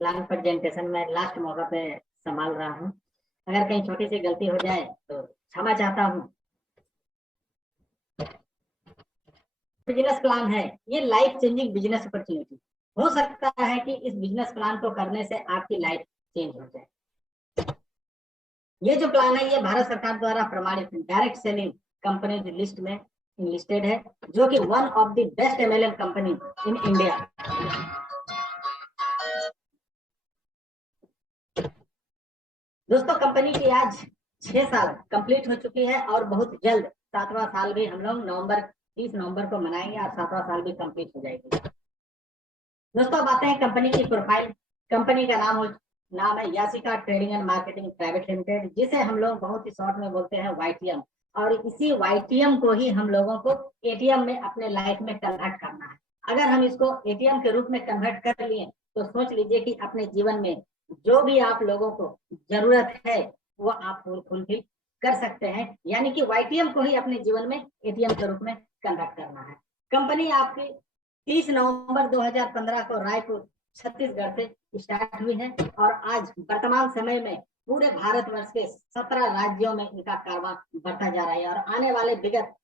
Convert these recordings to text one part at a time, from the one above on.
Plan presentation में last मौका पे संभाल रहा हूँ। अगर कहीं छोटी सी गलती हो जाए तो क्षमा चाहता हूँ। बिजनेस प्लान है, ये लाइफ चेंजिंग बिजनेस अपॉर्चुनिटी। हो सकता है कि इस बिजनेस प्लान को करने से आपकी लाइफ चेंज हो जाए। ये जो प्लान है ये भारत सरकार द्वारा प्रमाणित डायरेक्ट सेलिंग कंपनी लिस्ट में लिस्टेड है, जो कि one of the best MLM company in India. दोस्तों, कंपनी की आज 6 साल कंप्लीट हो चुकी है और बहुत जल्द 7वां साल भी हम लोग 30 नवंबर को मनाएंगे और 7वां साल भी कंप्लीट हो जाएगी। दोस्तों, अब आते हैं कंपनी की प्रोफाइल। कंपनी का नाम है Yasika trading and marketing private limited, जिसे हम लोग बहुत ही शॉर्ट में बोलते हैं वाईटीएम। और इसी वाईटीएम को ही हम लोगों को एटीएम में अपने लाइफ में कन्वर्ट करना है। अगर हम इसको एटीएम के रूप में कन्वर्ट कर लिए तो सोच लीजिए कि अपने जीवन में जो भी आप लोगों को जरूरत है वो आप फुलफिल कर सकते हैं। यानी कि वाईटीएम को ही अपने जीवन में एटीएम के रूप में कन्वर्ट करना है। कंपनी आपकी 30 नवंबर 2015 को रायपुर छत्तीसगढ़ से स्टार्ट हुई है और आज वर्तमान समय में पूरे भारतवर्ष के 17 राज्यों में इनका कारोबार बढ़ता जा रहा है। और आने वाले विगत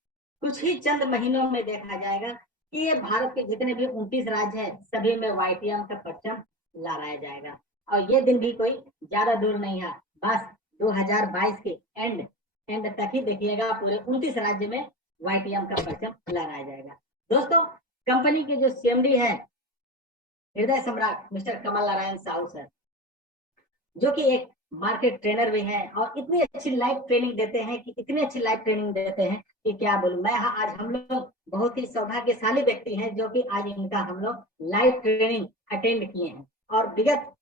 कुछ ही चंद महीनों में देखा जाएगा कि ये भारत के जितने भी 29 राज्य हैं सभी में वाईटीएम का परचम लहराया जाएगा। और ये दिन भी कोई ज्यादा दूर नहीं है, बस 2022 के एंड तक ही देखिएगा पूरे 29 राज्य में वाईटीएम का परचम लहराया जाएगा। दोस्तों, कंपनी के जो सीएमडी है हृदय सम्राट मिस्टर कमल नारायण साहू सर, जो कि एक मार्केट ट्रेनर भी हैं और इतनी अच्छी लाइव ट्रेनिंग देते हैं कि क्या बोलूं मैं। आज हम लोग बहुत ही सौभाग्यशाली व्यक्ति हैं जो कि आज इनका हम लोग लाइव ट्रेनिंग अटेंड किए हैं। और विगत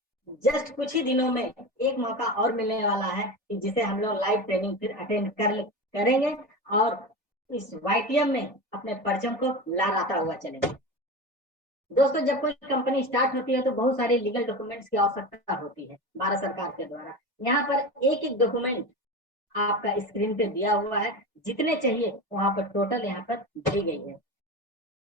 जस्ट कुछ ही दिनों में एक मौका और मिलने वाला है कि जिसे हम लोग लाइव ट्रेनिंग फिर अटेंड करेंगे और इस वाईटीएम में अपने परचम को लहराता हुआ चलेंगे। दोस्तों, जब कोई कंपनी स्टार्ट होती है तो बहुत सारे लीगल डॉक्यूमेंट्स की आवश्यकता होती है भारत सरकार के द्वारा। यहाँ पर एक एक डॉक्यूमेंट आपका स्क्रीन पे दिया हुआ है, जितने चाहिए वहां पर टोटल यहाँ पर दी गई है।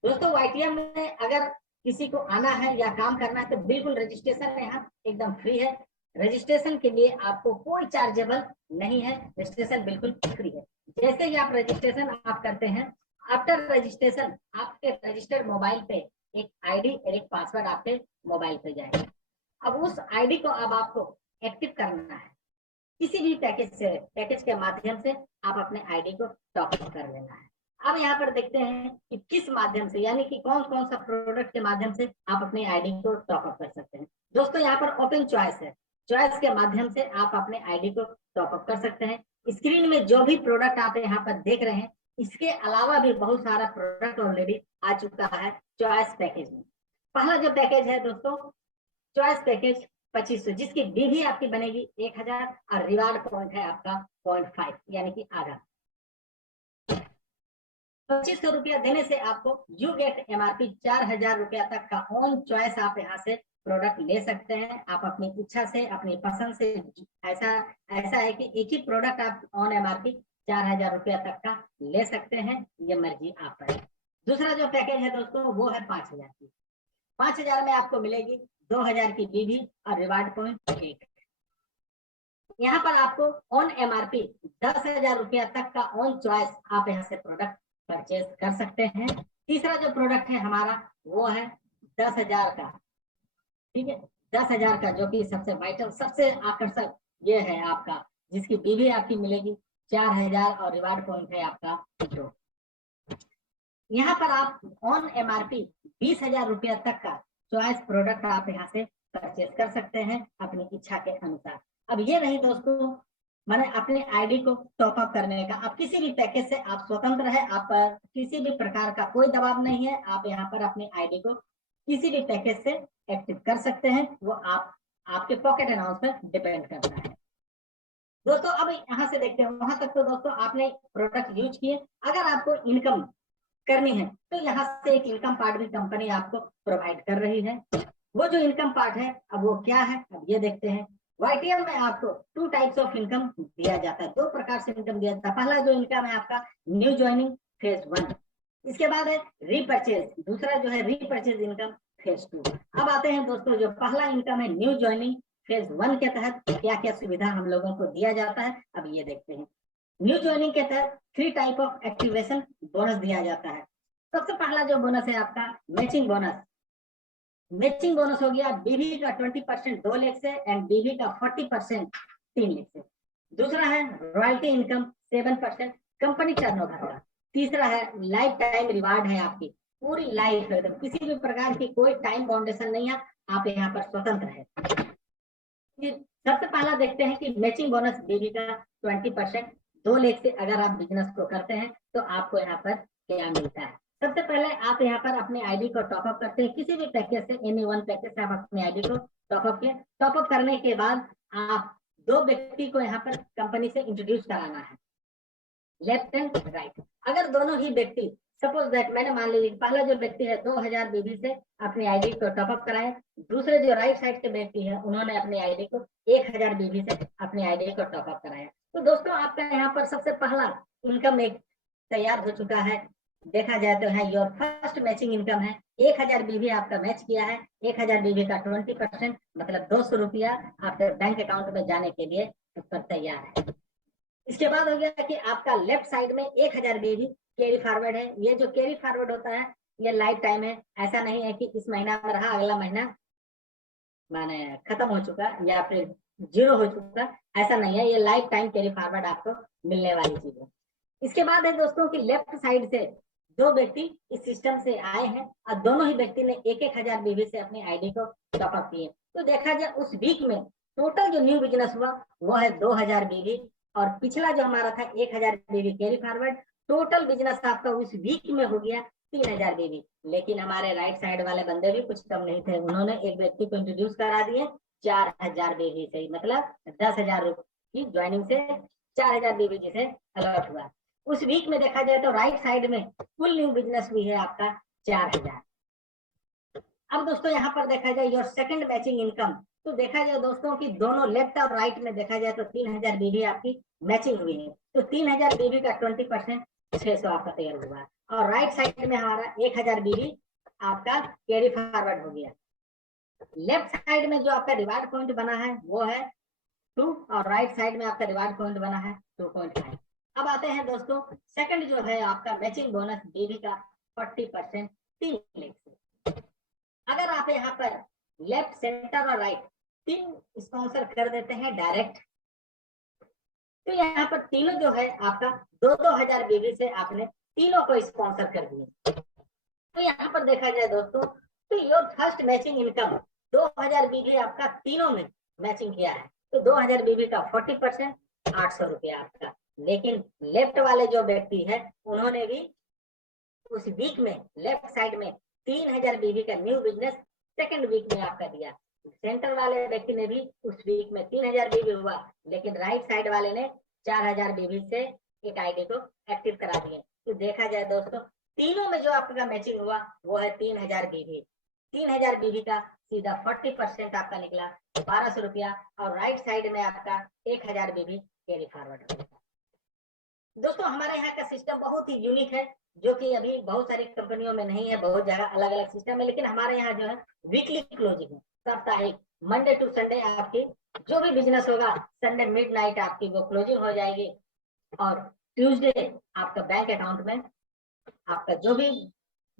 दोस्तों, वाईटीएम में अगर किसी को आना है या काम करना है तो बिल्कुल रजिस्ट्रेशन यहाँ एकदम फ्री है। रजिस्ट्रेशन के लिए आपको कोई चार्जेबल नहीं है, रजिस्ट्रेशन बिल्कुल फ्री है। जैसे ही आप रजिस्ट्रेशन आप करते हैं, आफ्टर रजिस्ट्रेशन आपके रजिस्टर्ड मोबाइल पे एक आईडी और एक पासवर्ड आपके मोबाइल पे जाएगा। अब उस आईडी को अब आपको एक्टिव करना है। किसी भी पैकेज के माध्यम से आप अपने आईडी को टॉपअप कर लेना है। अब यहाँ पर देखते हैं कि किस माध्यम से, यानी कि कौन कौन सा प्रोडक्ट के माध्यम से आप अपने आईडी को टॉपअप कर सकते हैं। दोस्तों, यहाँ पर ओपन चॉइस है, चॉइस के माध्यम से आप अपने आईडी को टॉपअप कर सकते हैं। स्क्रीन में जो भी प्रोडक्ट आप यहाँ पर देख रहे हैं, इसके अलावा भी बहुत सारा प्रोडक्ट ऑलरेडी आ चुका है चॉइस पैकेज में। पहला जो पैकेज है दोस्तों, चॉइस पैकेज 2500, जिसकी बीवी आपकी बनेगी 1000 और रिवार्ड पॉइंट है आपका 0.5 यानी कि आधा। 2500 रुपया देने से आपको यू गेट एमआरपी 4000 रुपया तक का ऑन चॉइस आप यहाँ से प्रोडक्ट ले सकते हैं। आप अपनी इच्छा से, अपनी पसंद से, ऐसा है कि एक ही प्रोडक्ट आप ऑन एमआरपी 4000 रुपया तक का ले सकते हैं, ये मर्जी आप है। दूसरा जो पैकेज है दोस्तों वो है 5000 की। 5000 में आपको मिलेगी 2000 की बीवी और रिवार्ड पॉइंट 1। यहाँ पर आपको ऑन एमआरपी 10,000 रुपया तक का ऑन चॉइस आप यहाँ से प्रोडक्ट परचेज कर सकते हैं। तीसरा जो प्रोडक्ट है हमारा वो है 10,000 का, ठीक है, 10,000 का, जो कि सबसे वाइटल, सबसे आकर्षक ये है आपका, जिसकी बीवी आपकी मिलेगी 4000 और रिवार्ड पॉइंट है आपका 2। यहाँ पर आप ऑन एमआरपी 20,000 रुपया तक का चॉइस प्रोडक्ट आप यहाँ से परचेज कर सकते हैं अपनी इच्छा के अनुसार। अब ये नहीं दोस्तों, मैंने अपने आईडी को टॉप अप करने का, आप किसी भी पैकेज से आप स्वतंत्र है, आप पर किसी भी प्रकार का कोई दबाव नहीं है। आप यहाँ पर अपनी आईडी को किसी भी पैकेज से एक्टिव कर सकते हैं, वो आपके पॉकेट अनाउंस पर डिपेंड करता है। दोस्तों, अब यहाँ से देखते हैं, वहां तक तो दोस्तों आपने प्रोडक्ट यूज किए। अगर आपको इनकम करनी है तो यहाँ से एक इनकम पार्ट भी कंपनी आपको प्रोवाइड कर रही है। वो जो इनकम पार्ट है अब वो क्या है, अब ये देखते हैं। वाईटीएम में आपको 2 टाइप्स ऑफ इनकम दिया जाता है, 2 प्रकार से इनकम दिया जाता है। पहला जो इनकम है आपका न्यू ज्वाइनिंग फेज 1, इसके बाद है रीपरचेज, दूसरा जो है रीपरचेज इनकम फेज 2। अब आते हैं दोस्तों, जो पहला इनकम है न्यू ज्वाइनिंग, फेज 1 के तहत क्या क्या सुविधा हम लोगों को दिया जाता है, अब ये देखते हैं। न्यू ज्वाइनिंग के तहत 3 टाइप ऑफ एक्टिवेशन बोनस दिया जाता है। सबसे पहला जो बोनस है आपका मैचिंग बोनस। मैचिंग बोनस हो गया बीवी का 20% 2 लाख से एंड बीवी का 40% 3 लाख से। दूसरा है रॉयल्टी इनकम 7% कंपनी टर्नओवर का। तीसरा है लाइफ टाइम रिवार्ड है, आपकी पूरी लाइफ एकदम, किसी भी प्रकार की कोई टाइम बाउंडेशन नहीं है, आप यहाँ पर स्वतंत्र है। सबसे पहला देखते हैं कि मैचिंग बोनस बीवी का 20% 2 लाख से अगर आप बिजनेस को करते हैं तो आपको यहाँ पर क्या मिलता है। सबसे पहले आप यहाँ पर अपने आईडी को टॉपअप करते हैं, किसी भी पैकेज से, एनी वन पैकेज से आप अपने आईडी को टॉपअप किए। टॉपअप करने के बाद आप 2 व्यक्ति को यहाँ पर कंपनी से इंट्रोड्यूस कराना है, लेफ्ट एंड राइट। अगर दोनों ही व्यक्ति, सपोज दैट मैंने मान लीजिए पहला जो व्यक्ति है 2000 बीबी से अपनी आईडी को टॉपअप कराए, दूसरे जो राइट साइड के व्यक्ति है उन्होंने अपनी आईडी को 1000 बीबी से अपनी आईडी को टॉपअप कराया। तो दोस्तों आपका यहाँ पर सबसे पहला इनकम एक तैयार हो चुका है। देखा जाए तो है योर फर्स्ट मैचिंग इनकम है 1000 बीबी आपका मैच किया है। 1000 बीबी का 20% मतलब 200 रुपया आपके बैंक अकाउंट में जाने के लिए उस पर तैयार है। इसके बाद हो गया कि आपका लेफ्ट साइड में 1000 बीबी कैरी फॉरवर्ड है। ये जो कैरी फॉरवर्ड होता है ये लाइफ टाइम है, ऐसा नहीं है कि इस महीना में रहा अगला महीना माने खत्म हो चुका या फिर जीरो हो चुका, ऐसा नहीं है, ये लाइफ टाइम कैरी फॉरवर्ड आपको मिलने वाली चीज है। इसके बाद है दोस्तों की लेफ्ट साइड से 2 व्यक्ति इस सिस्टम से आए हैं और दोनों ही व्यक्ति ने 1000 बीबी से अपनी आईडी को टॉपअप किए। तो देखा जाए उस वीक में टोटल जो न्यू बिजनेस हुआ वो है 2000 बीबी और पिछला जो हमारा था 1000 बीबी कैरी फॉरवर्ड। टोटल बिजनेस आपका उस वीक में हो गया 3000 बीबी। लेकिन हमारे राइट साइड वाले बंदे भी कुछ कम नहीं थे, उन्होंने एक व्यक्ति को इंट्रोड्यूस करा दिए 4000 बीबी से, मतलब 10,000 की ज्वाइनिंग से 4000 बीबी जिसे अलॉट हुआ। उस वीक में देखा जाए तो राइट साइड में कुल न्यू बिजनेस भी है आपका 4000। अब दोस्तों यहाँ पर देखा जाए योर सेकंड मैचिंग इनकम, तो देखा जाए दोस्तों कि दोनों लेफ्ट और राइट में देखा जाए तो 3000 बीबी आपकी मैचिंग हुई है। तो 3000 बीबी का 20% 600 आपका तैयार हुआ और राइट साइड में हमारा 1000 बीबी आपका कैरी फॉरवर्ड हो गया। लेफ्ट साइड में जो आपका रिवार्ड पॉइंट बना है वो है 2 और राइट साइड में आपका रिवार्ड पॉइंट बना है 2.5। अब आते हैं दोस्तों सेकंड जो है आपका मैचिंग बोनस बीबी का 40% 3 लाख से। अगर आप यहाँ पर लेफ्ट सेंटर और राइट 3 स्पॉन्सर कर देते हैं डायरेक्ट, तो यहाँ पर तीनों जो है आपका 2-2000 बीबी से आपने तीनों को स्पॉन्सर कर दिए। तो यहाँ पर देखा जाए दोस्तों तो योर फर्स्ट मैचिंग इनकम 2000 बीबी आपका तीनों में मैचिंग किया है। तो 2000 बीबी का 40% 800 रुपया आपका। लेकिन लेफ्ट वाले जो व्यक्ति है उन्होंने भी उस वीक में लेफ्ट साइड में 3000 बीबी का न्यू बिजनेस सेकंड वीक में आपका दिया। सेंटर वाले व्यक्ति ने भी उस वीक में 3000 बीबी हुआ, लेकिन राइट साइड वाले ने 4000 बीबी से एक आईडी को एक्टिव करा दिए। तो देखा जाए दोस्तों तीनों में जो आपका मैचिंग हुआ वो है 3000 बीबी। 3000 बीबी का सीधा 40% आपका निकला 1200 रुपया और राइट साइड में आपका 1000 बीबी कैरी फॉरवर्ड हो गया। दोस्तों हमारे यहाँ का सिस्टम बहुत ही यूनिक है, जो कि अभी बहुत सारी कंपनियों में नहीं है, बहुत जगह अलग अलग सिस्टम है, लेकिन हमारे यहाँ जो है वीकली क्लोजिंग है, साप्ताहिक मंडे टू संडे आपकी जो भी बिजनेस होगा संडे मिडनाइट आपकी वो क्लोजिंग हो जाएगी और ट्यूसडे आपका बैंक अकाउंट में आपका जो भी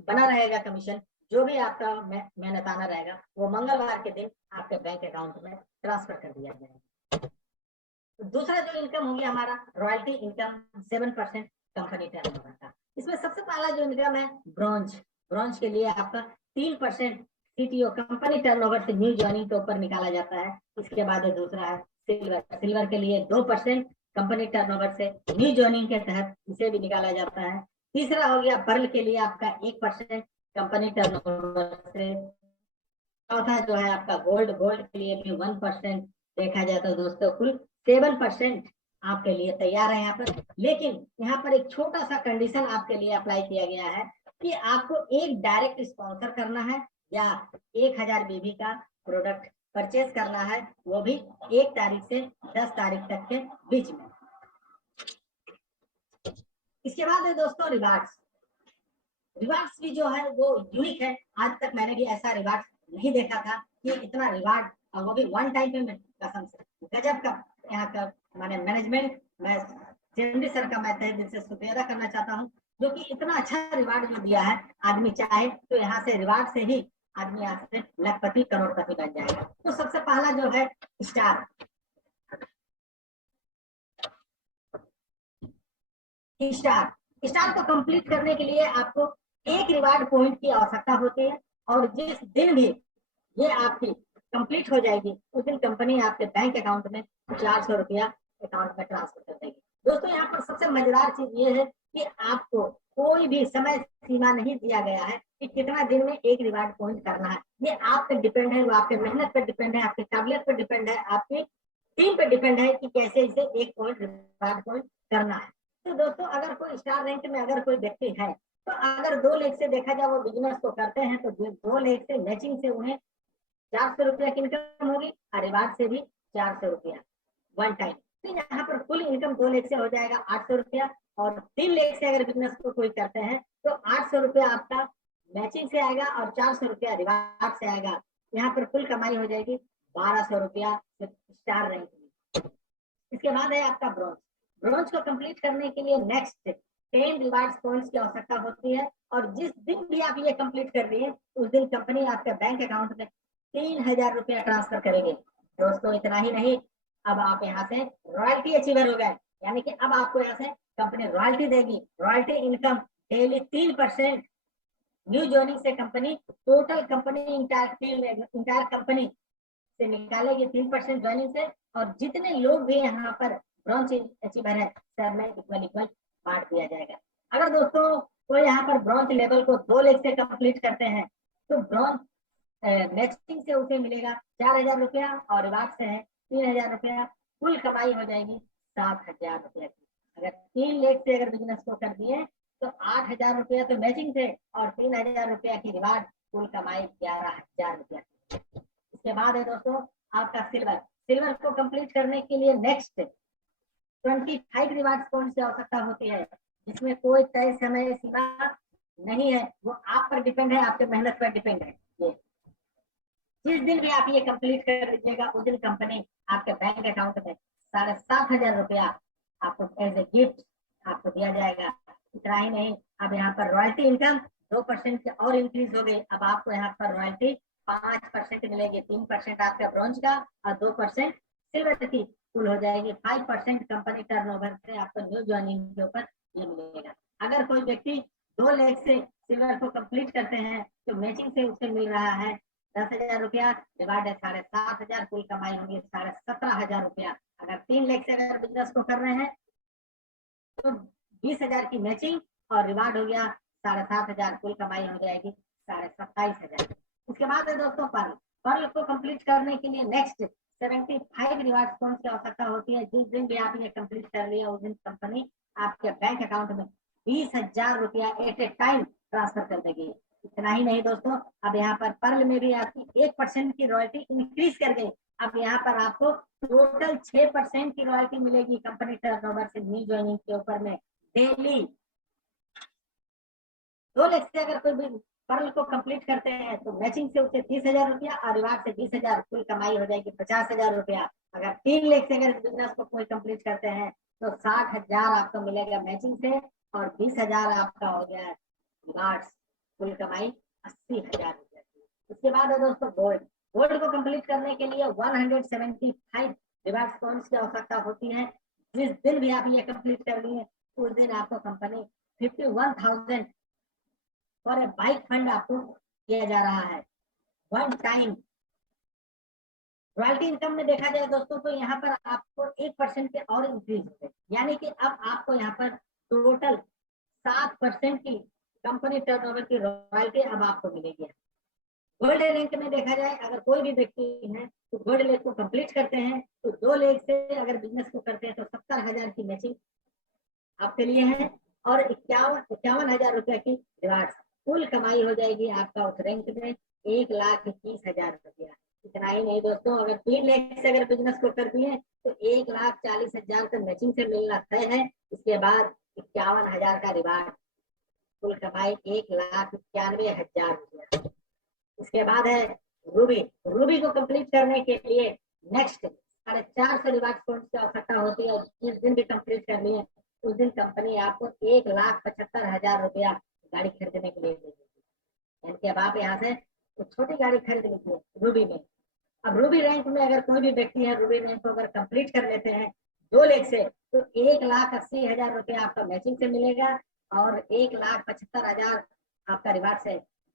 बना रहेगा कमीशन, जो भी आपका मेहनताना रहेगा वो मंगलवार के दिन आपके बैंक अकाउंट में ट्रांसफर कर दिया जाएगा। दूसरा जो इनकम होगी हमारा रॉयल्टी इनकम 7% कंपनी टर्नओवर का। इसमें सबसे पहला जो इनकम है ब्रॉन्ज, ब्रॉन्ज के लिए आपका 3% सीटीओ कंपनी टर्नओवर से न्यू ज्वाइनिंग के ऊपर निकाला जाता है। इसके बाद दूसरा है सिल्वर, सिल्वर के लिए 2% कंपनी टर्नओवर से न्यू ज्वाइनिंग के तहत इसे भी निकाला जाता है। तीसरा हो गया पर्ल के लिए आपका 1% कंपनी टर्नओवर से। चौथा जो है आपका गोल्ड, गोल्ड के लिए भी 1% देखा जाए तो दोस्तों कुल 7% आपके लिए तैयार है यहाँ पर। लेकिन यहाँ पर एक छोटा सा कंडीशन आपके लिए अप्लाई किया गया है कि आपको एक डायरेक्ट स्पॉन्सर करना है या 1000 बीबी का प्रोडक्ट परचेज करना है, वो भी 1 तारीख से 10 तारीख तक के बीच में। इसके बाद है दोस्तों रिवार्ड्स। रिवार्ड्स भी जो है वो यूनिक है। आज तक मैंने भी ऐसा रिवार्ड नहीं देखा था कि इतना रिवार्ड, और वो भी वन टाइम पेमेंट, कसम से गजब का। यहाँ का माने मैनेजमेंट, मैं चंडी सर का मैं तहे दिल से शुक्रिया अदा करना चाहता हूँ, जो कि इतना अच्छा रिवार्ड जो दिया है। आदमी चाहे तो यहाँ से रिवार्ड से ही आदमी यहाँ से लखपति करोड़पति बन जाएगा। तो सबसे पहला जो है स्टार। स्टार स्टार को कंप्लीट करने के लिए आपको एक रिवार्ड पॉइंट की आवश्यकता होती है, और जिस दिन भी ये आपकी कंप्लीट हो जाएगी उस दिन कंपनी आपके बैंक अकाउंट में 400 रुपया अकाउंट में ट्रांसफर कर देगी। दोस्तों यहाँ पर सबसे मजेदार चीज ये है कि आपको कोई भी समय सीमा नहीं दिया गया है कि कितना दिन में एक रिवार्ड पॉइंट करना है। ये आप पे डिपेंड है, वो आपके मेहनत पर डिपेंड है, आपकी काबिलियत पर डिपेंड है, आपकी टीम पे डिपेंड है कि कैसे इसे एक पॉइंट रिवार्ड पॉइंट करना है। तो दोस्तों अगर कोई स्टार रैंक में अगर कोई व्यक्ति है, तो अगर 2 लाख से देखा जाए वो बिजनेस को करते हैं, तो 2 लाख से मैचिंग से उन्हें 400 रुपया की इनकम होगी, और रिवार्ड से भी 400 रुपया वन टाइम। तो यहाँ पर कुल इनकम 2 लाख से हो जाएगा 800 रुपया, और 3 लाख से अगर बिजनेस को कोई करते हैं तो 800 रुपया आपका मैचिंग से आएगा और 400 रुपया रिवार्ड से आएगा। यहाँ पर कुल कमाई हो जाएगी 1200 रुपया स्टार रैंक में। इसके बाद है आपका ब्रॉन्ज। ब्रॉन्ज को कंप्लीट करने के लिए नेक्स्ट 10 रिवार्ड पॉइंट्स की आवश्यकता होती है, और जिस दिन भी आप ये कंप्लीट कर रही है उस दिन कंपनी आपके बैंक अकाउंट में 3000 रुपया ट्रांसफर करेगी। दोस्तों इतना ही नहीं, अब आप यहाँ से रॉयल्टी अचीवर हो गए, यानी कि अब आपको यहाँ से कंपनी रॉयल्टी देगी। Royalty income daily 3% new joining से company total company entire company से निकालेगी 3% ज्वाइनिंग से, और जितने लोग भी यहाँ पर ब्रॉन्ज अचीवर है सब में इक्वल इक्वल बांट दिया जाएगा। अगर दोस्तों कोई यहाँ पर ब्रॉन्ज लेवल को 2 लाख से कंप्लीट करते हैं तो ब्रॉन्ज मैचिंग से उसे मिलेगा 4000 रुपया, और रिवार्ड से है 3000 रुपया। कुल कमाई हो जाएगी 7000 रुपया की। अगर 3 लाख से अगर बिजनेस को कर दिए तो 8000 रुपया तो मैचिंग से, और 3000 रुपया की रिवार्ड, कुल कमाई 11000 रुपया। इसके बाद है दोस्तों आपका सिल्वर। सिल्वर को कंप्लीट करने के लिए नेक्स्ट 25 रिवार्ड पॉइंट की आवश्यकता होती है, जिसमें कोई तय समय सीमा नहीं है, वो आप पर डिपेंड है, आपके मेहनत पर डिपेंड है। ये जिस दिन भी आप ये कंप्लीट कर लीजिएगा उस दिन कंपनी आपके बैंक अकाउंट में 7500 रुपया आपको एज ए गिफ्ट आपको दिया जाएगा। इतना ही नहीं, अब यहाँ पर रॉयल्टी इनकम 2% की और इंक्रीज हो गई। अब आपको यहाँ पर रॉयल्टी 5% मिलेगी, 3% आपका ब्रॉन्ज का और 2% सिल्वर की। कुल हो जाएगी 5% कंपनी टर्नओवर से आपको न्यू ज्वाइनिंग के ऊपर ये मिलेगा। अगर कोई व्यक्ति 2 लाख से सिल्वर को कंप्लीट करते हैं तो मैचिंग से उसे मिल रहा है 10,000 रुपया, डिवाइड है 7500, कुल कमाई होगी 17,500 रुपया। अगर 3 लाख से अगर बिजनेस को कर रहे हैं तो 20,000 की मैचिंग और रिवार्ड हो गया 7,500, कुल कमाई हो जाएगी 27,500। उसके बाद है दोस्तों पर्ल। पर्ल को कंप्लीट करने के लिए नेक्स्ट 75 रिवार्ड पॉइंट्स की आवश्यकता होती है। जिस दिन भी आप ये कंप्लीट कर लिया उस दिन कंपनी आपके बैंक अकाउंट में 20,000 रुपया एट ए टाइम ट्रांसफर कर देगी। इतना ही नहीं दोस्तों, अब यहाँ पर पर्ल में भी आपकी 1% की रॉयल्टी इंक्रीज कर गई। अब यहाँ पर आपको टोटल 6% की रॉयल्टी मिलेगी कंपनी टर्नओवर से न्यू ज्वाइनिंग के ऊपर में डेली। 2 लाख से अगर कोई भी पर्ल को कंप्लीट करते हैं तो मैचिंग से उसे 30,000 रुपया और रिवार्ड से 20,000, कुल कमाई हो जाएगी 50,000 रुपया। अगर 3 लाख से अगर बिजनेस को कोई कंप्लीट करते हैं तो 60,000 आपको मिलेगा मैचिंग से, और 20,000 आपका हो गया रिवार्ड, कुल कमाई 80,000 रुपया। उसके बाद है दोस्तों गोल्ड। गोल्ड को कंप्लीट करने के लिए 175 रिवार्ड पॉइंट्स की आवश्यकता होती है। जिस दिन भी आप ये कंप्लीट कर लिए उस दिन आपको company 51,000 for a bike fund आपको किया जा रहा है वन टाइम। रॉयल्टी इनकम में देखा जाए दोस्तों तो यहाँ पर आपको 1% के और इंक्रीज हो गए, यानी कि अब आपको यहाँ पर टोटल 7% की कंपनी टर्नओवर की रॉयल्टी अब आपको मिलेगी। गोल्ड रैंक में देखा जाए अगर कोई भी व्यक्ति है तो गोल्ड लेग को कंप्लीट करते हैं तो 2 लाख से अगर बिजनेस को करते हैं तो 70,000 की मैचिंग आपके लिए है, और 51,000 रुपया की रिवार्ड। कुल कमाई हो जाएगी आपका उस रैंक में 1,21,000 रुपया। इतना ही नहीं दोस्तों, अगर 3 लाख से अगर बिजनेस को कर दिए तो 1,40,000 का मैचिंग से मिलना तय है। इसके बाद 51,000 का रिवार्ड। कुल कमाई 1,91,000 रुपया। इसके बाद है रूबी। रूबी को कंप्लीट करने के लिए नेक्स्ट 450 रिवार्ड पॉइंट्स की आवश्यकता होती है। जिस दिन भी कंप्लीट कर लिए उस दिन कंपनी आपको 1,75,000 रुपया गाड़ी खरीदने के लिए देगी। यानी कि अब आप यहाँ से तो छोटी गाड़ी खरीद लीजिए रूबी में। अब रूबी रैंक में अगर कोई भी व्यक्ति है रूबी रैंक को अगर कंप्लीट कर लेते हैं 2 लेख से तो 1,80,000 रुपया आपका मैचिंग से मिलेगा और 1,75,000 आपका रिवार्ड से।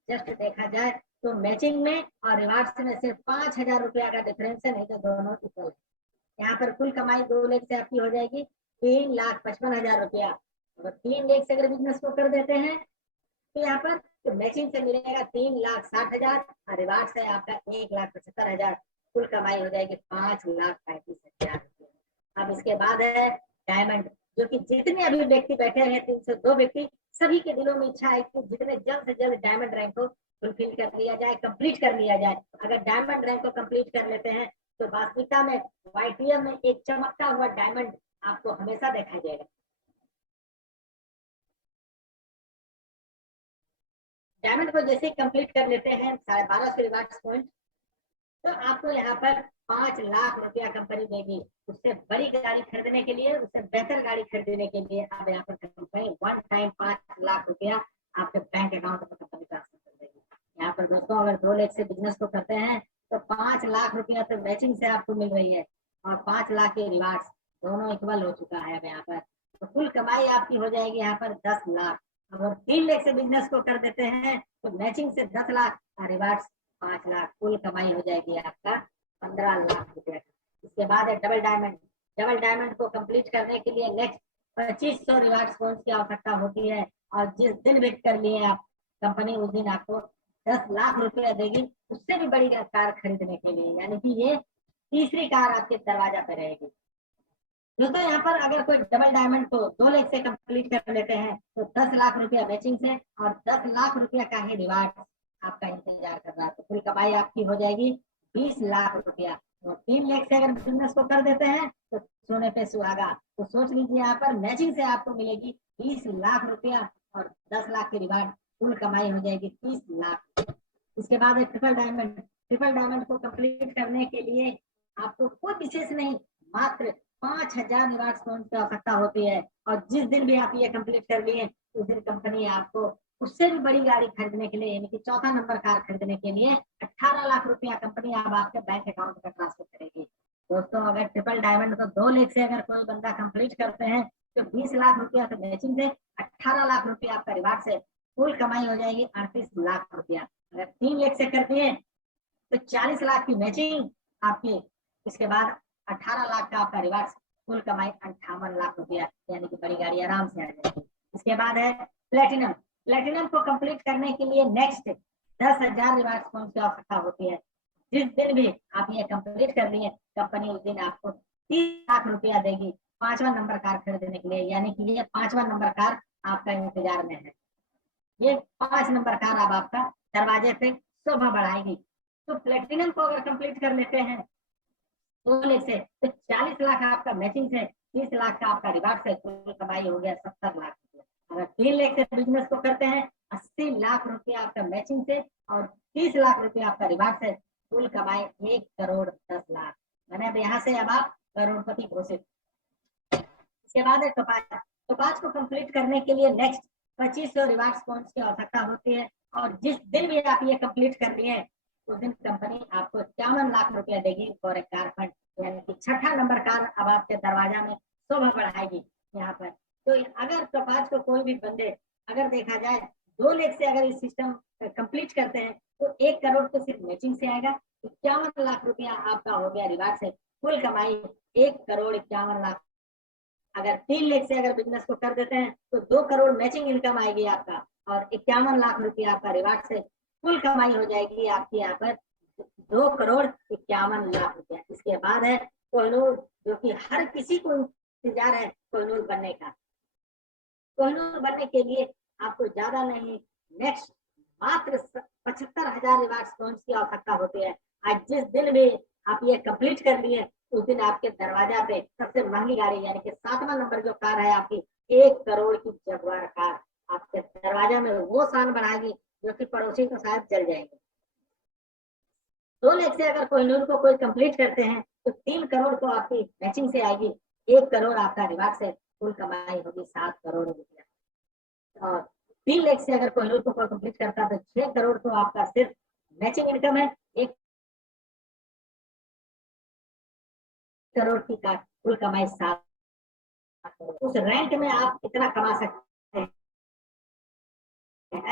जस्ट देखा जाए तो मैचिंग में और रिवार्ड में सिर्फ 5,000 रुपया का डिफरेंस है, नहीं तो दोनों इक्वल है। यहाँ पर कुल कमाई 2 लेख से आपकी हो जाएगी 3,55,000 रुपया। अगर 3 लेख से अगर बिजनेस को कर देते हैं तो यहाँ पर तो मैचिंग से मिलेगा 3,60,000 और रिवार्ड से आपका 1,75,000। कुल कमाई हो जाएगी 5,35,000। अब इसके बाद है डायमंड, जो कि जितने अभी व्यक्ति बैठे हैं 302 व्यक्ति, सभी के दिलों में इच्छा है कि जितने जल्द से जल्द डायमंड रैंक को फुलफिल कर लिया जाए, कंप्लीट कर लिया जाए। अगर डायमंड रैंक को कंप्लीट कर लेते हैं तो वास्तविकता में वाईटीएम में एक चमकता हुआ डायमंड आपको हमेशा दिखाई देगा। डायमंड को जैसे कंप्लीट कर लेते हैं 1250 रिवार्ड पॉइंट तो आपको यहाँ पर 5 लाख रुपया कंपनी देगी। उससे बड़ी गाड़ी खरीदने के लिए, उससे बेहतर गाड़ी खरीदने के लिए आप यहाँ पर कंपनी वन टाइम 5 लाख रुपया आपके बैंक अकाउंट में कंपनी ट्रांसफर कर देगी। यहाँ पर दोस्तों अगर 2 लाख से बिजनेस को करते हैं तो 5 लाख रुपया तो मैचिंग से आपको मिल रही है और 5 लाख के रिवार्ड दोनों इक्वल हो चुका है। अब यहाँ पर तो कुल कमाई आपकी हो जाएगी यहाँ पर 10 लाख। अगर 3 लाख से बिजनेस को कर देते हैं तो मैचिंग से 10 लाख और रिवार्ड 5 लाख, कुल कमाई हो जाएगी आपका 15 लाख रुपया। इसके बाद है डबल डायमंड। डबल डायमंड को कंप्लीट करने के लिए नेक्स्ट 2500 रिवार्ड पॉइंट्स की आवश्यकता होती है और जिस दिन भी कर लिए आप कंपनी उस दिन आपको 10 लाख रुपया देगी उससे भी बड़ी कार खरीदने के लिए। यानी कि ये तीसरी कार आपके दरवाजा पे रहेगी। दोस्तों यहाँ पर अगर कोई डबल डायमंड को 2 लाख से कंप्लीट कर लेते हैं तो 10 लाख रुपया मैचिंग से और 10 लाख रुपया का ही रिवार्ड आपका इंतजार कर रहा है। तो कुल कमाई आपकी हो जाएगी 20 लाख रुपया। तो 3 लाख से अगर बिजनेस को कर देते हैं तो सोने पे सुहागा। तो सोच लीजिए यहाँ पर मैचिंग से आपको मिलेगी 20 लाख रुपया और 10 लाख की रिवार्ड, कुल कमाई हो जाएगी 30 लाख। इसके बाद है ट्रिपल डायमंड। ट्रिपल डायमंड को कंप्लीट करने के लिए आपको कोई विशेष नहीं, मात्र 5,000 रिवार्ड पॉइंट की आवश्यकता होती है और जिस दिन भी आप ये कंप्लीट कर लिए उस दिन कंपनी आपको उससे भी बड़ी गाड़ी खरीदने के लिए यानी कि चौथा नंबर कार खरीदने के लिए 18 लाख रुपया कंपनी अब आपके बैंक अकाउंट में ट्रांसफर करेगी। दोस्तों अगर ट्रिपल डायमंड को 2 लाख से अगर कोई बंदा कंप्लीट करते हैं तो 20 लाख रुपया तो मैचिंग से, 18 लाख रुपया आपका रिवार्ड से, कुल कमाई हो जाएगी 38 लाख रुपया। अगर 3 लाख से करते हैं तो 40 लाख की मैचिंग आपकी, इसके बाद 18 लाख का आपका रिवार्ड, कुल कमाई 58 लाख रुपया, यानी कि बड़ी गाड़ी आराम से आ जाएगी। इसके बाद है प्लेटिनम। प्लेटिनम को कंप्लीट करने के लिए नेक्स्ट 10,000 रिवार्ड पॉइंट की आवश्यकता होती है। जिस दिन भी आप ये कंप्लीट कर लिए कंपनी उस दिन आपको 30 लाख रुपया देगी 5वां नंबर कार खरीदने के लिए। यानी कि ये 5वां नंबर कार आपका इंतजार में है। ये 5 नंबर कार अब आपका दरवाजे पे शोभा बढ़ाएगी। तो प्लेटिनम को अगर कंप्लीट कर लेते हैं 2 लाख से तो 40 लाख आपका मैचिंग से, 30 लाख का आपका रिवार्ड से, कुल कमाई हो गया 70 लाख रुपया। अगर 3 लाख से बिजनेस को करते हैं 80 लाख रुपया आपका मैचिंग से और 30 लाख रुपया आपका रिवार्ड से, कुल कमाई 1,10,00,000। मैंने अब यहाँ से अब आप करोड़पति घोषित। इसके बाद है टोपाज। टोपाज को कंप्लीट करने के लिए नेक्स्ट 2500 रिवार्ड पॉइंट्स की आवश्यकता होती है और जिस दिन भी आप ये कंप्लीट कर लिए उस दिन कंपनी आपको 51 लाख रुपया देगी फॉर ए कार फंड। यानी कि 6ठा नंबर कार अब आपके दरवाजा में शोभा बढ़ाएगी यहाँ पर। तो अगर टोपाज को कोई भी बंदे अगर देखा जाए 2 लाख से अगर इस सिस्टम कंप्लीट करते हैं तो 1 करोड़ तो सिर्फ मैचिंग से आएगा, 51 लाख रुपया आपका हो गया रिवार्ड से, कुल कमाई 1,51,00,000। अगर 3 लाख से अगर बिजनेस को कर देते हैं तो 2 करोड़ मैचिंग इनकम आएगी आपका और 51 लाख रुपया आपका रिवार्ड से, कुल कमाई हो जाएगी आपकी यहाँ पर 2,51,00,000 रुपया। इसके बाद है कोहिनूर, जो कि हर किसी को इंतजार है कोहिनूर बनने का। कोहिनूर बनने के लिए आपको ज्यादा नहीं, नेक्स्ट मात्र 75,000 रिवार्ड पॉइंट्स की आवश्यकता होती है। आज जिस दिन भी आप ये कंप्लीट कर लिए उस दिन आपके दरवाजा पे सबसे महंगी गाड़ी यानी कि 7वां नंबर जो कार है आपकी 1 करोड़ की जगुआर कार आपके दरवाजा में वो शान बढ़ाएगी जो कि पड़ोसी को शायद जल जाएंगे। 2 लाख से अगर कोहिनूर को कोई कंप्लीट करते हैं तो 3 करोड़ तो आपकी मैचिंग से आएगी, 1 करोड़ आपका रिवार्ड से, कुल कमाई होगी 7 करोड़ रुपया। और 3 लाख से अगर कोहिनूर को कोई कंप्लीट करता है तो 6 करोड़ तो आपका सिर्फ मैचिंग इनकम है, 1 करोड़ की कुल कमाई 7 करोड़। उस रैंक में आप इतना कमा सकते हैं।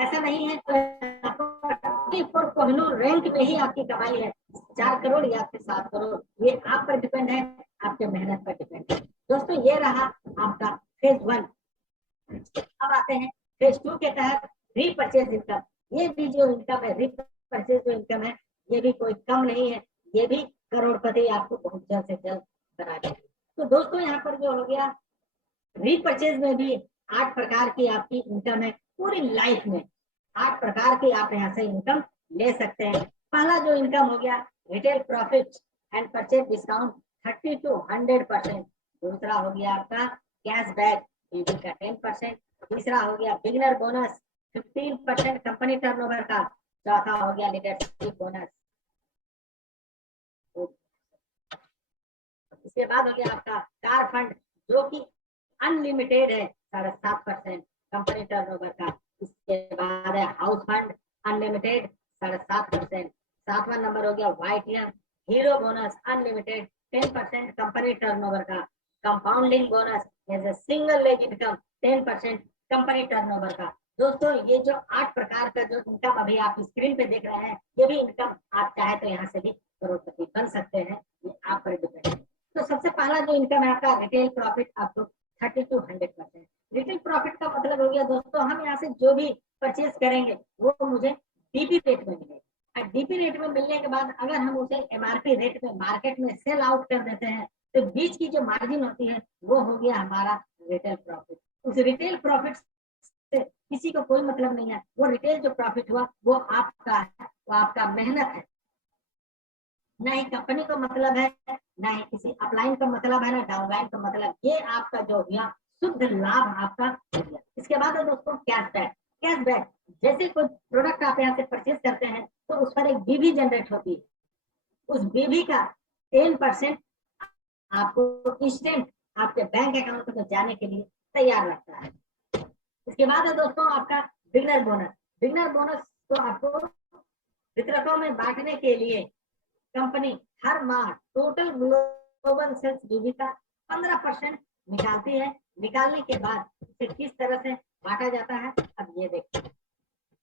ऐसा नहीं है तो कोहिनूर रैंक में ही आपकी कमाई है 4 करोड़ या फिर 7 करोड़, ये आप पर डिपेंड है, आपके मेहनत पर डिपेंड है। दोस्तों ये रहा आपका फेज 1। अब आते हैं फेज 2 के तहत रीपरचेज इनकम। ये भी जो इनकम है, रीपरचेज जो इनकम है, ये भी कोई कम नहीं है, ये भी करोड़पति आपको बहुत जल्द से जल्द बना देगा। तो दोस्तों यहाँ पर जो हो गया, रीपरचेज में भी 8 प्रकार की आपकी इनकम है पूरी लाइफ में। 8 प्रकार की आप यहाँ से इनकम ले सकते हैं। पहला जो इनकम हो गया retail profit and purchase discount 30 to 100%। दूसरा हो गया आपका कैशबैक बीबी का 10%। तीसरा हो गया बिगिनर बोनस 15% कंपनी टर्नओवर का। चौथा हो गया लीडरशिप बोनस। इसके बाद हो गया आपका कार फंड जो कि अनलिमिटेड है 7.5% कंपनी टर्नओवर का। इसके बाद है हाउस फंड अनलिमिटेड 7.5%। 7वां नंबर हो गया white hero bonus unlimited 10% company turnover का। Compounding bonus as a single leg income 10% company turnover का। दोस्तों ये जो 8 प्रकार का जो इनकम अभी आप स्क्रीन पे देख रहे हैं, ये भी इनकम आप चाहे तो यहाँ से भी करोड़पति बन सकते हैं, ये आप पर डिपेंड है। तो सबसे पहला जो इनकम है आपका retail profit up to 30 to 100%। Retail profit का मतलब हो गया दोस्तों, हम यहाँ से जो भी परचेज करेंगे वो मुझे डीपी रेट में मिलेगा। डीपी रेट में मिलने के बाद अगर हम उसे एमआरपी रेट में मार्केट में सेल आउट कर देते हैं तो बीच की जो मार्जिन होती है वो हो गया हमारा रिटेल प्रॉफिट। उस रिटेल प्रॉफिट से किसी को कोई मतलब नहीं है, वो रिटेल जो प्रॉफिट हुआ वो आपका है, वो आपका मेहनत है, ना ही कंपनी को मतलब है, ना ही किसी अपलाइन का मतलब है, ना डाउनलाइन का मतलब। ये आपका जो गया शुद्ध लाभ आपका हो गया। इसके बाद है दोस्तों कैशबैक। कैशबैक जैसे कोई प्रोडक्ट आप यहाँ से परचेज करते हैं तो उस पर एक बीवी जनरेट होती है, उस बीवी का 10% आपको इंस्टेंट आपके बैंक अकाउंट में जाने के लिए तैयार रखता है। इसके बाद है दोस्तों आपका बिगनर बोनस। बिगनर बोनस तो आपको वितरकों में बांटने के लिए कंपनी हर माह टोटल ग्लोबल सेल्स बीवी का 15% निकालती है। निकालने के बाद इसे किस तरह से बांटा जाता है अब ये देखते हैं।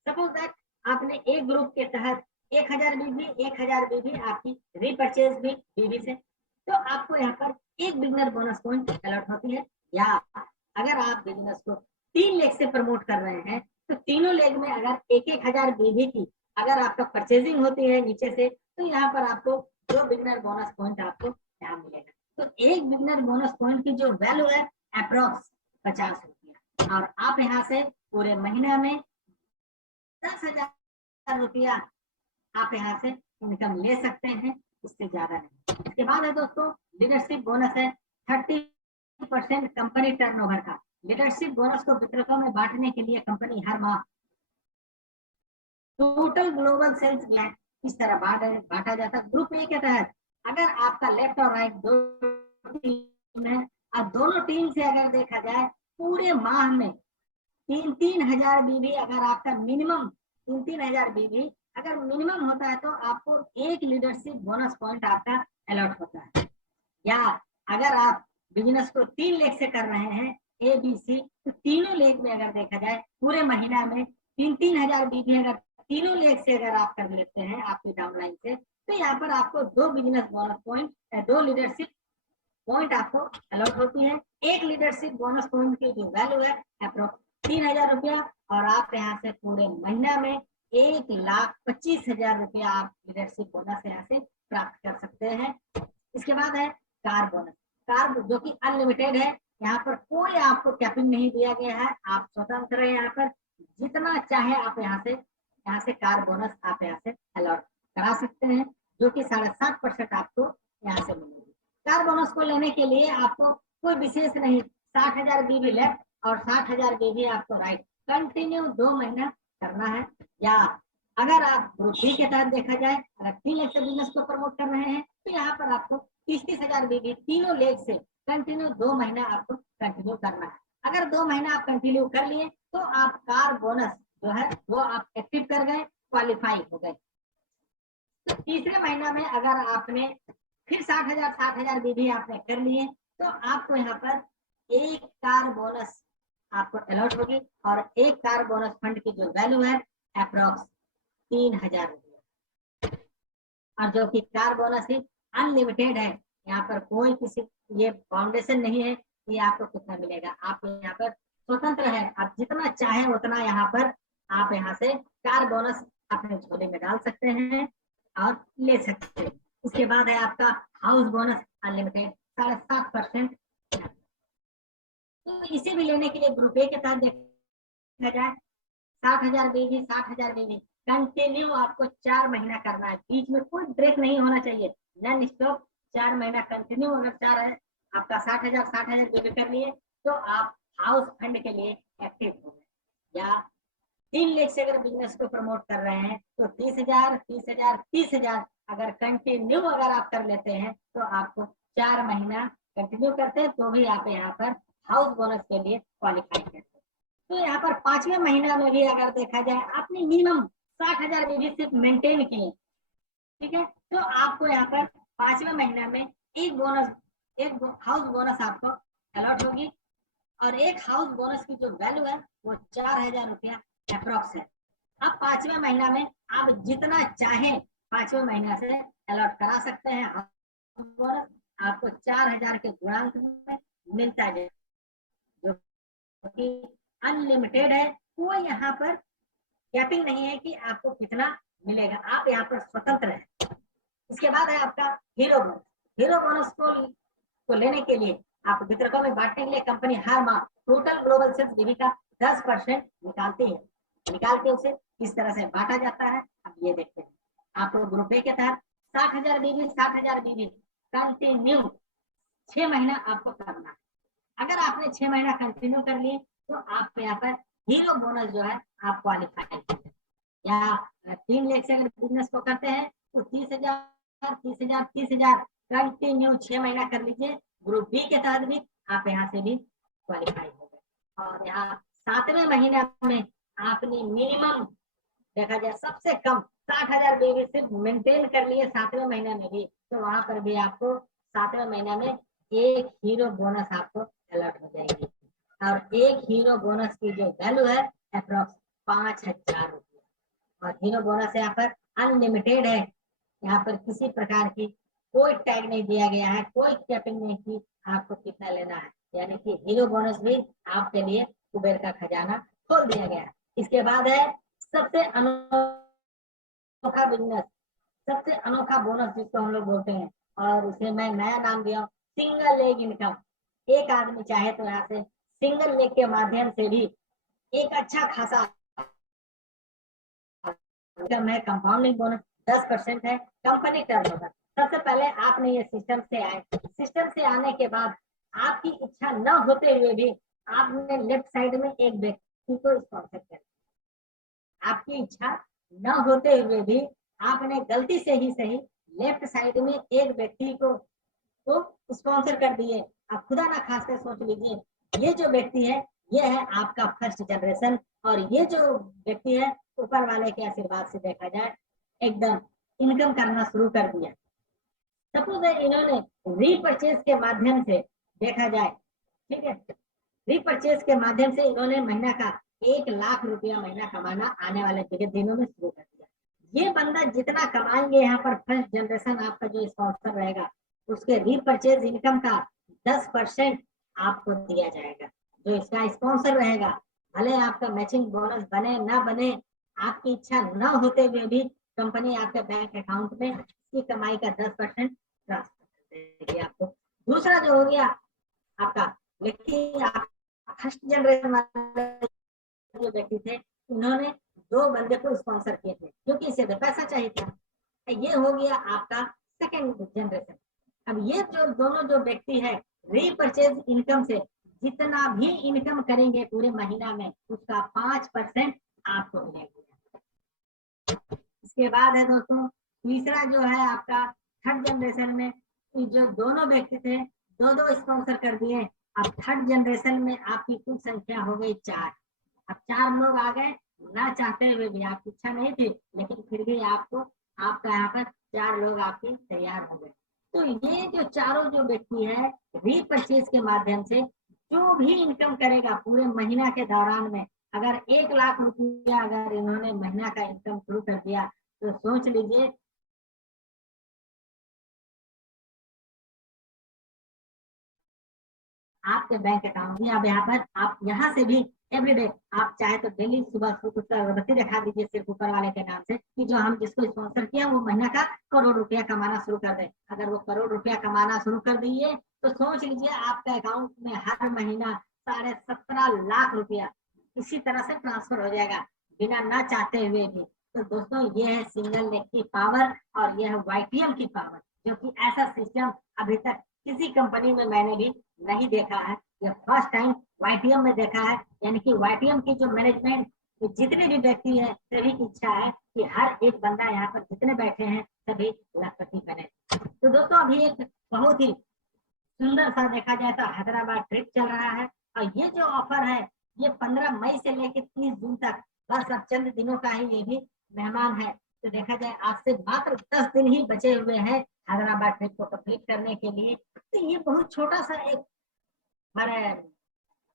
सपोज दैट आपने एक ग्रुप के तहत 1000 बीबी आपकी रीपरचेज भी बीबी से, तो आपको यहाँ पर एक बिगनर बोनस पॉइंट अलॉट होती है। या अगर आप बिजनेस को 3 लेग से प्रमोट कर रहे हैं तो तीनों लेग में अगर 1000 बीबी की अगर आपका परचेजिंग होती है नीचे से, तो यहाँ पर आपको 2 बिगनर बोनस पॉइंट आपको यहाँ मिलेगा। तो एक बिगनर बोनस पॉइंट की जो वैल्यू है अप्रोक्स 50 रुपया, और आप यहाँ से पूरे महीने में 10,000 रुपया आप यहाँ से इनकम ले सकते हैं, इससे ज्यादा नहीं। इसके बाद है दोस्तों लीडरशिप बोनस है 30% कंपनी टर्नओवर का। लीडरशिप बोनस को वितरकों में बांटने के लिए कंपनी हर माह टोटल ग्लोबल सेल्स इस तरह बांटा जाता है ग्रुप ए के तहत। अगर आपका लेफ्ट और राइट दो टीम है और दोनों टीम से अगर देखा जाए पूरे माह में 3,000 बीबी अगर आपका मिनिमम 3,000 बीबी अगर मिनिमम होता है तो आपको एक लीडरशिप बोनस पॉइंट आपका अलॉट होता है। या अगर आप बिजनेस को 3 लेग से कर रहे हैं ए बी सी, तो तीनों लेग में अगर देखा जाए पूरे महीना में 3,000 बीबी अगर तीनों लेग से अगर आप कर लेते हैं आपकी डाउनलाइन से, तो यहाँ पर आपको 2 business bonus point 2 leadership point आपको अलॉट होती है। एक लीडरशिप बोनस पॉइंट की जो वैल्यू है अप्रोक्स 3,000 रुपया, और आप यहाँ से पूरे महीना में 1,25,000 रुपया आप लीडरशिप बोनस यहाँ से प्राप्त कर सकते हैं। इसके बाद है कार बोनस। कार जो कि अनलिमिटेड है, यहाँ पर कोई आपको कैपिंग नहीं दिया गया है, आप स्वतंत्र है, यहाँ पर जितना चाहे आप यहाँ से कार बोनस आप यहाँ से अलॉट करा सकते हैं, जो कि 7.5% आपको यहाँ से मिलेगी। कार बोनस को लेने के लिए आपको कोई विशेष नहीं, 60,000 बीबी लेफ्ट और 60,000 बीबी आपको राइट, कंटिन्यू 2 महीना करना है, या अगर आप ग्रुप बी के तहत देखा जाए, अगर 3 लाख से बिजनेस को प्रमोट कर रहे हैं तो यहाँ पर आपको 30,000 बीबी तीनों लेग से कंटिन्यू 2 महीना आपको कंटिन्यू करना है। अगर 2 महीना आप कंटिन्यू कर लिए तो आप कार बोनस जो है वो आप एक्टिव कर गए, क्वालिफाई हो गए। तो तीसरे महीना में अगर आपने फिर 60,000 बीबी आपने कर लिए तो आपको यहाँ पर एक कार बोनस आपको अलॉट होगी, और एक कार बोनस फंड की जो वैल्यू है अप्रोक्स 3,000 रुपये, और जो कि कार बोनस ही अनलिमिटेड है। यहाँ पर कोई किसी ये फाउंडेशन नहीं है कि आपको कितना मिलेगा, आप यहाँ पर स्वतंत्र है, आप जितना चाहे उतना यहाँ पर आप यहाँ से कार बोनस अपने झोले में डाल सकते हैं और ले सकते हैं। उसके बाद है आपका हाउस बोनस अनलिमिटेड 7.5%। तो इसे भी लेने के लिए ग्रुप ए के तहत देखा जाए 60,000 बीबी 60,000 बीबी कंटिन्यू आपको 4 महीना करना है, बीच में कोई ब्रेक नहीं होना चाहिए, नॉन स्टॉप 4 महीना कंटिन्यू। अगर 4 है आपका 60,000 बीबी कर लिए तो आप हाउस फंड के लिए एक्टिव हो गए। या 3 लाख से अगर बिजनेस को प्रमोट कर रहे हैं तो 30,000 30,000 30,000 अगर कंटिन्यू अगर आप कर लेते हैं तो आपको 4 महीना कंटिन्यू करते हैं तो भी आप यहाँ पर हाउस बोनस के लिए क्वालिफाई करते हैं। तो यहाँ पर 5वें महीना में भी अगर देखा जाए आपने मिनिमम 60,000 भी सिर्फ मेंटेन किए, ठीक है, तो आपको यहाँ पर 5वें महीना में एक बोनस, एक हाउस बोनस आपको अलॉट होगी, और एक हाउस बोनस की जो वैल्यू है वो 4,000 रुपया अप्रोक्स है। अब 5वें महीना में आप जितना चाहें 5वें महीना से अलॉट करा सकते हैं हाउस बोनस, आपको 4,000 के गुणांक में मिलता है, जो कि अनलिमिटेड है। कोई यहाँ पर कैपिंग नहीं है कि आपको कितना मिलेगा, आप यहाँ पर स्वतंत्र है। इसके बाद है आपका हीरो बोनस। हीरो बोनस को लेने के लिए आप वितरकों में बांटने के लिए कंपनी हर माह टोटल ग्लोबल सेल्स बीबी का 10% निकालती है। निकाल के उसे किस तरह से बांटा जाता है अब ये देखते हैं। आपको ग्रुप ए के तहत 60,000 बीबी 60,000 बीबी कंटिन्यू 6 महीना आपको करना है। अगर आपने 6 महीना कंटिन्यू कर लिए तो आप यहाँ पर हीरो बोनस जो है आप क्वालिफाई करते हैं। या 3 लाख से अगर बिजनेस को करते हैं तो 30,000 30,000 30,000 कंटिन्यू 6 महीना कर लीजिए। ग्रुप बी के तहत भी आप यहाँ से भी क्वालिफाई हो गए। और यहाँ 7वें महीने में आपने मिनिमम देखा जाए सबसे कम 60,000 बीबी सिर्फ मेंटेन कर लिए 7वें महीने में भी, तो वहां पर भी आपको 7वें महीने में एक हीरो बोनस आपको अलर्ट हो जाएगी, और एक हीरो बोनस की जो वैल्यू है अप्रोक्स 5,000 रुपये। और हीरो बोनस यहाँ पर अनलिमिटेड है, यहाँ पर किसी प्रकार की कोई टैग नहीं दिया गया है, कोई कैपिंग नहीं की आपको कितना लेना है, यानी कि हीरो बोनस भी आपके लिए कुबेर का खजाना खोल दिया गया है। इसके बाद है सबसे अनोखा बिजनेस, सबसे अनोखा बोनस जिसको हम लोग बोलते हैं, और उसे मैं नया नाम दिया सिंगल लेग इनकम। एक आदमी चाहे तो यहाँ से सिंगल लेग के माध्यम से भी एक अच्छा खासा इनकम है। कंपाउंडिंग बोनस 10% है, कंपनी टर्न होगा। सबसे पहले आपने ये सिस्टम से आए, सिस्टम से आने के बाद आपकी इच्छा न होते हुए भी आपने लेफ्ट साइड में एक व्यक्ति को स्पॉन्सर कर, आपकी इच्छा न होते हुए भी आपने गलती से ही सही लेफ्ट साइड में एक व्यक्ति को स्पॉन्सर कर दिए। आप खुदा ना खास कर सोच लीजिए ये जो व्यक्ति है ये है आपका फर्स्ट जनरेशन, और ये जो व्यक्ति है ऊपर वाले के आशीर्वाद से देखा जाए एकदम इनकम करना शुरू कर दिया। सपोज इन्होंने रीपरचेज के माध्यम से देखा जाए, ठीक है, रीपरचेज के माध्यम से इन्होंने महीना का 1 लाख रुपया महीना कमाना आने वाले दिनों में शुरू कर दिया। ये बंदा जितना कमाएंगे यहाँ पर फर्स्ट जनरेशन आपका जो स्पॉन्सर रहेगा उसके रीपरचेज इनकम का 10% आपको दिया जाएगा। जो इसका स्पॉन्सर रहेगा भले आपका मैचिंग बोनस बने ना बने, आपकी इच्छा न होते हुए भी कंपनी आपके बैंक अकाउंट में इसकी कमाई का 10% ट्रांसफर देगी आपको। दूसरा जो हो गया आपका, लेकिन फर्स्ट जनरेशन वाले जो व्यक्ति थे उन्होंने 2 बंदे को स्पॉन्सर किए थे क्योंकि इसे पैसा चाहिए था। ये हो गया आपका सेकेंड जनरेशन। अब ये जो दोनों जो व्यक्ति है रीपरचेज इनकम से जितना भी इनकम करेंगे पूरे महीना में उसका 5% आपको मिलेगा। इसके बाद है दोस्तों तीसरा जो है आपका थर्ड जनरेशन में जो दोनों व्यक्ति थे दो दो स्पॉन्सर कर दिए। अब थर्ड जनरेशन में आपकी कुल संख्या हो गई 4। अब 4 लोग आ गए, ना चाहते हुए भी, आपकी इच्छा नहीं थी लेकिन फिर भी आपको आपका यहाँ पर 4 लोग आपके तैयार हो गए। तो ये जो चारों जो व्यक्ति है रीपरचेज के माध्यम से जो भी इनकम करेगा पूरे महीना के दौरान में, अगर 1 लाख रुपया अगर इन्होंने महीना का इनकम शुरू कर दिया तो सोच लीजिए आपके बैंक अकाउंट में। अब यहाँ पर आप यहाँ से भी एवरीडे आप चाहे तो डेली सुबह कुछ अगरबत्ती दिखा दीजिए सिर्फ ऊपर वाले के नाम से कि जो हम जिसको स्पॉन्सर किया वो महीना का करोड़ रुपया कमाना शुरू कर दे। अगर वो करोड़ रुपया कमाना शुरू कर दिए तो सोच लीजिए आपके अकाउंट में हर महीना 17.5 लाख रुपया इसी तरह से ट्रांसफर हो जाएगा बिना ना चाहते हुए भी। तो दोस्तों ये है सिंगल लेग की पावर और यह है वाईटीएम की पावर, जो कि ऐसा सिस्टम अभी तक किसी कंपनी में मैंने भी नहीं देखा है। ये फर्स्ट टाइम वाईटीएम में देखा है। यानी कि वाईटीएम की जो मैनेजमेंट जितने भी व्यक्ति है सभी की इच्छा है कि हर एक बंदा यहाँ पर जितने बैठे हैं सभी लखपति बने। तो दोस्तों अभी एक बहुत ही सुंदर सा देखा जाए तो हैदराबाद ट्रिप चल रहा है और ये जो ऑफर है ये 15 मई से लेकर 30 जून तक, बस अब चंद दिनों का ही ये भी मेहमान है। तो देखा जाए आज से मात्र 10 दिन ही बचे हुए हैं हैदराबाद ट्रिप को कंप्लीट करने के लिए। तो ये बहुत छोटा सा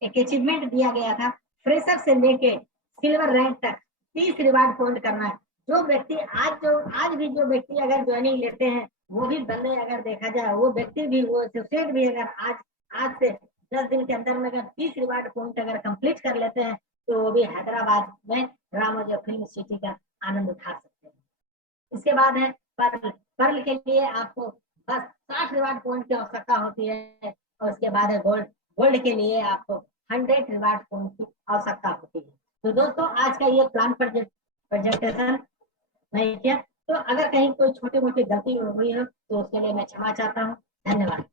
एक अचीवमेंट दिया गया था। फ्रेशर से लेके सिल्वर रैंक तक 30 रिवार्ड पॉइंट करना है। जो व्यक्ति आज भी जो व्यक्ति अगर ज्वाइनिंग लेते हैं वो भी बंदे अगर देखा जाए वो व्यक्ति भी वो एसोसिएट भी अगर आज से 10 दिन के अंदर में अगर 30 रिवार्ड पॉइंट अगर कंप्लीट कर लेते हैं तो वो भी हैदराबाद में रामोजी फिल्म सिटी का आनंद उठा सकते हैं। इसके बाद है पर्ल के लिए आपको बस 60 रिवार्ड पॉइंट की आवश्यकता होती है और उसके बाद है गोल्ड के लिए आपको 100 रिवार्ड पॉइंट की आवश्यकता होती है। तो दोस्तों आज का ये प्लान प्रेजेंटेशन नहीं किया तो अगर कहीं कोई छोटी मोटी गलती हो गई हो तो उसके लिए मैं क्षमा चाहता हूँ। धन्यवाद।